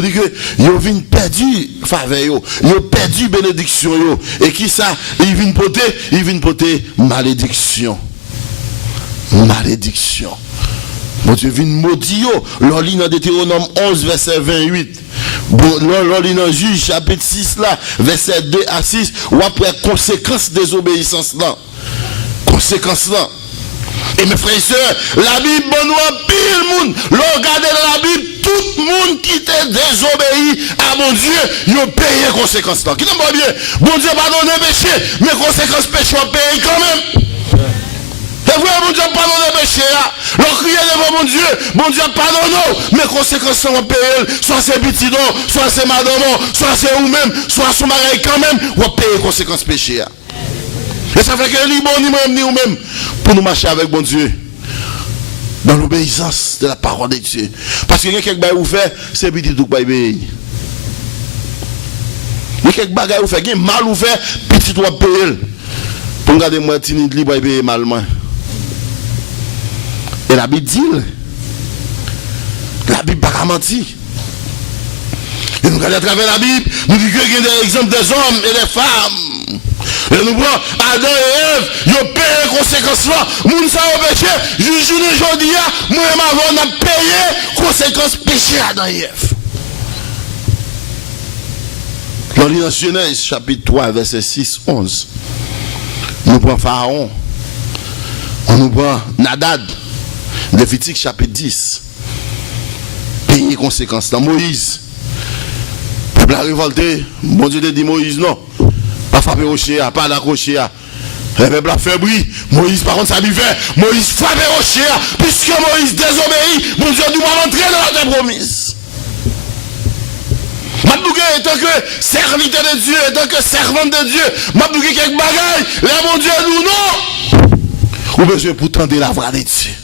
On dit que ils viennent perdu faveur, ils ont perdu bénédiction. Et qui ça? Ils viennent porter malédiction. Malédiction. Bon Dieu vient maudit. L'on lit dans Deutéronome 11, verset 28. L'on lit dans Juge, chapitre 6, là, verset 2 à 6. Ou après, conséquence des obéissances là. Conséquence là. Et mes frères et sœurs, la Bible, bon, nous en pile monde. Regardez dans la Bible, tout le monde qui était désobéi à mon Dieu, il a payé les conséquences là. Qui t'aime pas bien? Bon Dieu pardonne les péchés, mais conséquences péchés, on paye quand même. C'est vrai, mon Dieu pardonne les péchés. L'on crie devant mon Dieu pardonne, mais conséquences on paye. Soit c'est petit, soit c'est madame, soit c'est vous-même, soit son mari quand même, on paye les conséquences péchés. Et ça fait que ni bon, ni même, ni vous-même, pour nous marcher avec bon Dieu. Dans l'obéissance de la parole de Dieu. Parce que il y a quelques bagages vous faites, c'est petit tout pas payer. Il y a quelques bagages vous faites, il y a mal vous faites, petit tout pas payer. Pour regarder moi, tini de libre payer mal. Et la Bible dit, la Bible pas menti. Et nous regardons à travers la Bible, nous disons qu'il y a des exemples des hommes et des femmes. Et nous voyons Adam et Ève, ils ont payé les conséquences là. Nous sommes péché. Aujourd'hui, moi-même avant, on a payé les conséquences péché Adam et Ève. Dans Genèse, chapitre 3, verset 6, 11, nous prenons Pharaon, on nous prend Nadad, Lévitique, chapitre 10, payer les conséquences. Dans Moïse, le peuple a révolté, bon Dieu te dit Moïse, non. Pas frapper rocher, pas d'accrocher. Le peuple a fait bruit. Moïse, par contre, ça lui fait. Moïse frappe rocher. Puisque Moïse désobéit, mon Dieu doit rentrer dans la terre promise. Mabdouké, en tant que serviteur de Dieu, en tant que servante de Dieu, Mabdouké, quelques bagailles, là, mon Dieu, nous, non. Ou besoin pour tendre la voix de Dieu.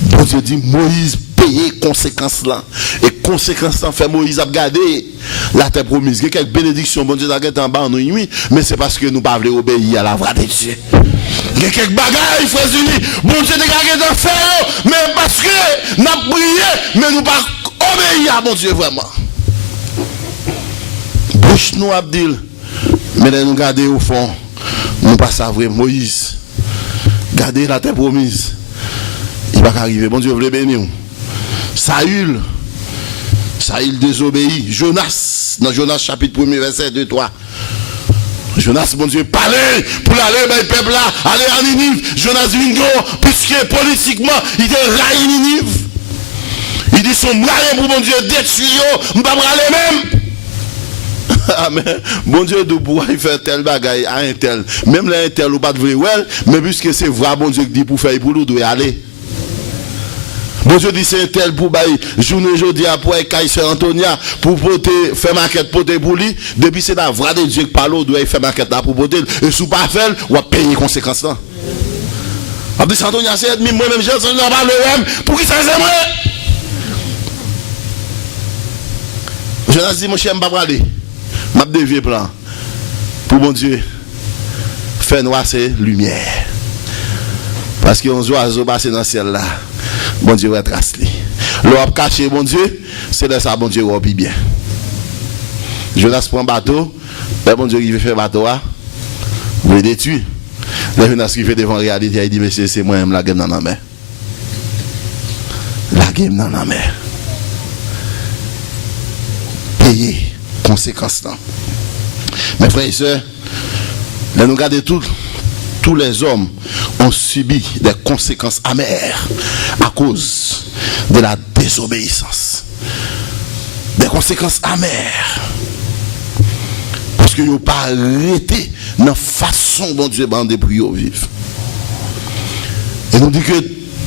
Bon Dieu dit, Moïse payer conséquences là. Et conséquences là fait Moïse a gardé la terre promise. Il y a quelques bénédictions, bon Dieu, t'as en bas, nous, oui, mais c'est parce que nous ne pouvons pas obéir à la voix de Dieu. Il y a quelques bagailles, frères unis, bon Dieu, t'as gardé dans faire, mais parce que nous avons prié, mais nous ne pouvons pas obéir à mon Dieu vraiment. Bouche nous Abdil, mais nous garder au fond, nous pas savoir Moïse. Garder la terre promise. Il va pas arriver. Bon Dieu, vous voulez bénir. Saül désobéit. Jonas, dans Jonas chapitre 1er, verset 2, 3. Jonas, bon Dieu, parler pour aller dans le peuple là, aller à Ninive. Jonas Vingo, puisque politiquement, il était raillé Ninive. Il dit son moyen pour mon Dieu détruire, je ne vais pas aller même. Amen. Bon Dieu, de pouvoir faire tel bagaille à un tel. Même là, un tel ou pas de vrai, mais puisque c'est vrai, bon Dieu qui dit pour faire pour nous, doit aller. Bon Dieu dit c'est un tel pour bailler. Journée aujourd'hui après Kaiser Antonia pour porter faire maquette porter pour lui. Depuis c'est la vraie de Dieu qui parle, doit faire maquette là pour porter. Et sous pas faire, on va payer les conséquences là. Après Antonia c'est moi même j'ai entendu parler pour qui ça c'est moi. Je dis mon cher m'pas aller. M'a dévié plan. Pour mon Dieu faire noir c'est lumière. Parce que on oiseau passer dans le ciel là. Bon Dieu va tracer. L'on caché bon Dieu, c'est de ça bon Dieu va bien. Jonas prend bateau, le bon Dieu qui veut faire bateau, vous le détruire. Le Jonas qui fait devant la réalité, il dit mais c'est moi-même la game dans la mer. La game dans la mer. Payer conséquences là. Mes frères et sœurs, là nous regardons tous les hommes ont subi des conséquences amères à cause de la désobéissance. Des conséquences amères. Parce qu'ils n'ont pas arrêté dans la façon dont Dieu a demandé pour vivre. Et nous dit que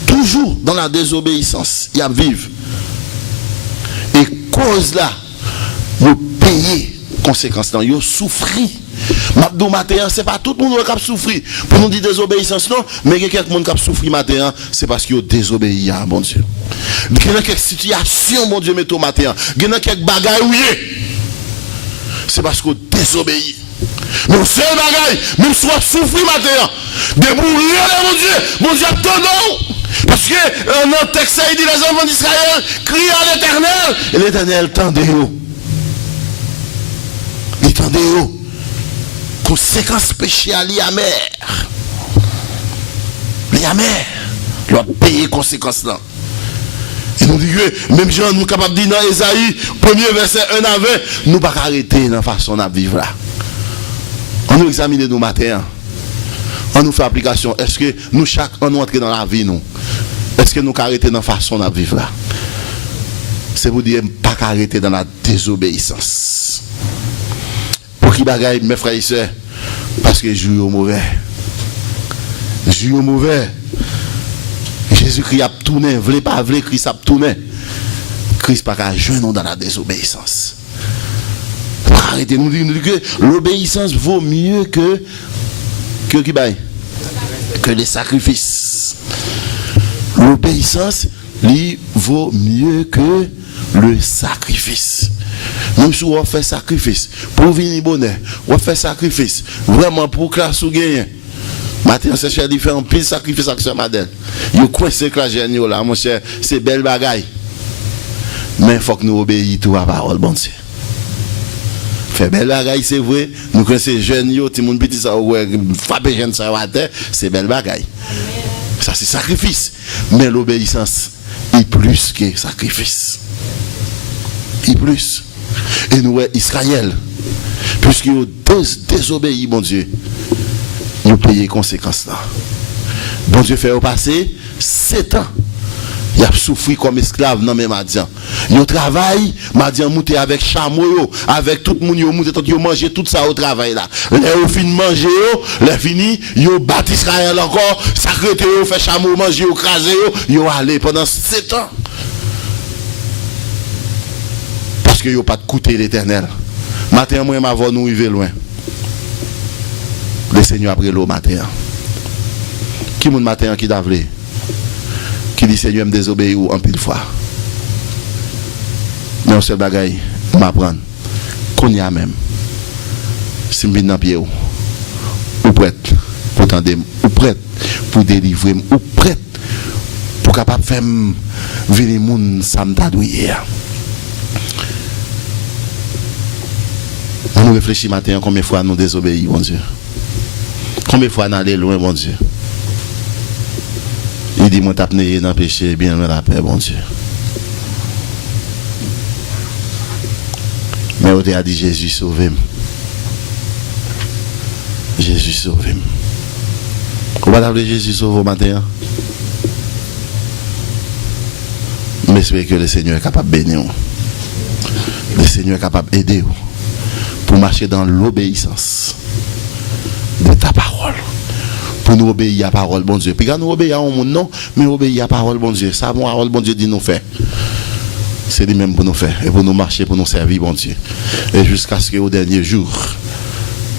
toujours dans la désobéissance, il y a vivre. Et cause là, ils payé conséquences, ils ont souffert. Mabdou matin, c'est pas tout le monde qui a souffert. Pour nous dire désobéissance, non, mais il y a quelqu'un qui a souffert matin, c'est parce qu'il a désobéi à mon Dieu. Il y a quelques situations, mon Dieu, met au matin. Il y a quelques bagailles, c'est parce qu'il a désobéi. Mais au seul bagaille, même soit souffrir matin, débrouiller, mon Dieu, attendons. Parce que dans le texte, il dit les enfants d'Israël crient à l'Éternel. Et l'Éternel tendez-vous. Il tendez-vous. Conséquence péché à l'amer. L'amer. Il doit payer conséquences là. Et nous disons que même gens nous capables de dire dans Esaïe, premier verset 1 à 20, nous ne pouvons pas arrêter dans la façon de vivre là. On nous examine nos matins. On nous fait application. Est-ce que nous, chaque on nous entre dans la vie, nous? Est-ce que nous pouvons arrêter dans la façon de vivre là? C'est pour dire, pas arrêter dans la désobéissance. Pour qui bagaille, mes frères et sœurs? Parce que je joue au mauvais. Je joue au mauvais. Jésus-Christ a tourné, voulez pas, voulez, Christ a tourné. Christ n'a pas joindre dans la désobéissance. Arrêtez, nous disons que l'obéissance vaut mieux que les sacrifices. L'obéissance, lui, vaut mieux que le sacrifice. Même si on fait sacrifice, pour venir bonheur, on fait sacrifice, vraiment pour classe ou gagner. Maintenant, c'est cher de faire un pile sacrifice avec ce Madel. Vous coincez que la génie là, mon cher, c'est belle bagaille. Mais il faut que nous obéissions à la parole, bon Dieu. Fait belle bagaille, c'est vrai. Nous connaissons les jeunes, tout le monde petit ça, frapper jeune ça à terre, c'est belle bagaille. Ça, c'est sacrifice. Mais l'obéissance est plus que sacrifice. Il plus. Et nous, Israël, puisqu'ils ont désobéi, mon Dieu, nous payons les conséquences là. Bon Dieu fait au passé 7 ans. Il a souffert comme esclave dans même Madian. Il travaille, Madian monté avec chameau, avec tout le monde, il mangé tout ça au travail là. Les fin manger, les fini, ils battent Israël encore, sacré fait chameau manger, craser, ils allé pendant 7 ans. Parce que ils n'ont pas de coûté l'Éternel. Matin, moi, ma voix nous arrive loin. Le Seigneur après l'eau matin. Qui mon matin qui t'a voulu? Qui dit Seigneur me désobéir en pile fois. Mais on se bagaille, m'apprendre. Qu'on y a même. Si je viens dans pied ou prête pour tendre, ou prête pour délivrer, ou prête pour capable faire venir moun ça me t'adouiller. On nous réfléchit matin combien de fois nous désobéissons, mon Dieu. Combien de fois nous allons loin, mon Dieu. Il dit, moi, t'as pris dans le péché, bien loin la paix, bon Dieu. Mais on t'a dit, Jésus, sauve-moi. Jésus, sauve-moi. On va t'appeler Jésus, sauve-moi matin. Mais j'espère que le Seigneur est capable de bénir. Le Seigneur est capable d'aider pour marcher dans l'obéissance de ta parole. Pour nous obéir à la parole, bon Dieu. Puis quand nous obéissons à un monde, non, mais obéir à la parole, bon Dieu. Ça, la parole, bon Dieu, dit nous faire. C'est lui-même pour nous faire. Et pour nous marcher, pour nous servir, bon Dieu. Et jusqu'à ce qu'au dernier jour,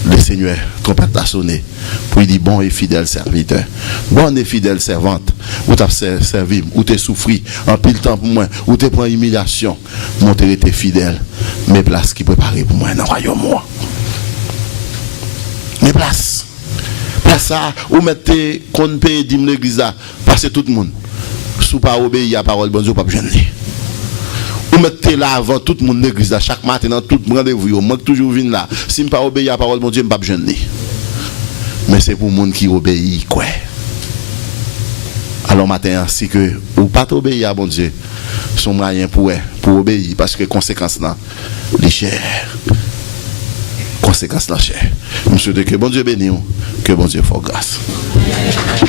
le Seigneur, trompette a sonné. Pour il dit, bon et fidèle serviteur. Bonne et fidèle servante. Ou t'as servi, ou t'es souffri, en pile temps pour moi, ou t'es pris humiliation. Mon t'es été fidèle. Mes places qui préparées pour moi dans le royaume. Mes places. Ça, ou mettez qu'on paye dim l'église là, parce que tout le monde, si pas obéir à la parole, bon Dieu, pas besoin de lui. Ou mettez là avant tout le monde l'église là, chaque matin dans tout rendez-vous, moi toujours viens là. Si je pas obéir à la parole, bon Dieu, je pas besoin de lui. Mais c'est pour le monde qui obéit, quoi. Alors matin, si que ou pas obéir à bon Dieu, son moyen pour obéir, parce que conséquence là, les chers. Conséquence là, cher. Monsieur, que bon Dieu bénisse, que bon Dieu fasse grâce.